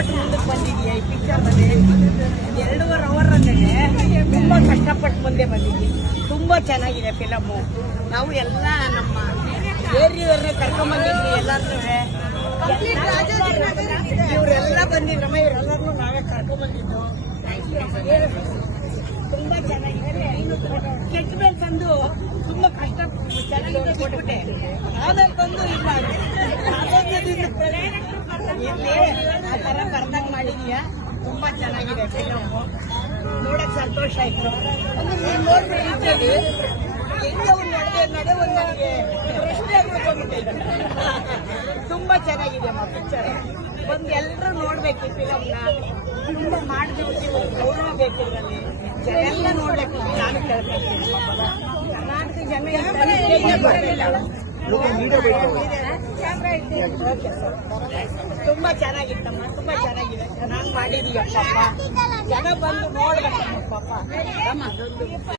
ಬಂದಿದ್ಯಾ ಈ ಪಿಕ್ಚರ್ ಬಂದೆ ಎರಡೂವರೆ ಅವರ್ ಅಂದರೆ ತುಂಬಾ ಕಷ್ಟಪಟ್ಟು ಮುಂದೆ ಬಂದಿದ್ವಿ ತುಂಬ ಚೆನ್ನಾಗಿದೆ ಫಿಲಮು ನಾವು ಎಲ್ಲ ನಮ್ಮ ಏರಿಯವ್ರನ್ನೇ ಕರ್ಕೊಂಬಂದಿದ್ವಿ ಎಲ್ಲರೂ ಇವರೆಲ್ಲ ಬಂದಿದ್ರಮ್ಮ ಇವರೆಲ್ಲರನ್ನೂ ನಾವೇ ಕರ್ಕೊಂಬಂದಿದ್ದು ತುಂಬ ತುಂಬಾ ಚೆನ್ನಾಗಿದೆ. ಕೆಟ್ಟ ಮೇಲೆ ತಂದು ತುಂಬಾ ಕಷ್ಟ ಚೆನ್ನಾಗಿದೆ ಕೊಟ್ಬಿಟ್ಟೆ. ಆಮೇಲೆ ತಂದು ಇದು ಮಾಡಿ ಇಲ್ಲಿ ಆ ತರ ಬರ್ದಂಗ್ ಮಾಡಿದೀಯ? ತುಂಬಾ ಚೆನ್ನಾಗಿದೆ ಫಿಲಮು ನೋಡಕ್ ಸಂತೋಷ ಆಯ್ತು. ಅಂದ್ರೆ ನೀನ್ ನೋಡ್ಬಿಟ್ಟಿದ್ದೇನೆ ಹೆಂಗ ಒಂದು ನಡೆ ನಡೆ ಒಂದು ನನಗೆ ಪ್ರಶ್ನೆ ಆಗ್ಬಿಟ್ಟಿದೆ ತುಂಬಾ ಚೆನ್ನಾಗಿದೆ ಅಮ್ಮ ಪಿಕ್ಚರ್ ಬಂದು ಎಲ್ಲರೂ ನೋಡ್ಬೇಕು ಈ ಫಿಲಮ್ನ ತುಂಬಾ ಮಾಡ್ಬೇಕು ಗೌರವ ಬೇಕು ಇದರಲ್ಲಿ. ಜನ ಎಲ್ಲ ನೋಡ್ಬೇಕು. ನಾನು ಕೇಳ್ಬೇಕು ಕರ್ನಾಟಕ ಜನ ಬರಲಿಲ್ಲ. ತುಂಬಾ ಚೆನ್ನಾಗಿತ್ತಮ್ಮ ತುಂಬಾ ಚೆನ್ನಾಗಿದೆ. ಚೆನ್ನಾಗಿ ಮಾಡಿದೀಯ ಪಾಪ ಜನ ಬಂದು ನೋಡ್ಬೇಕಮ್ಮ ಪಾಪ.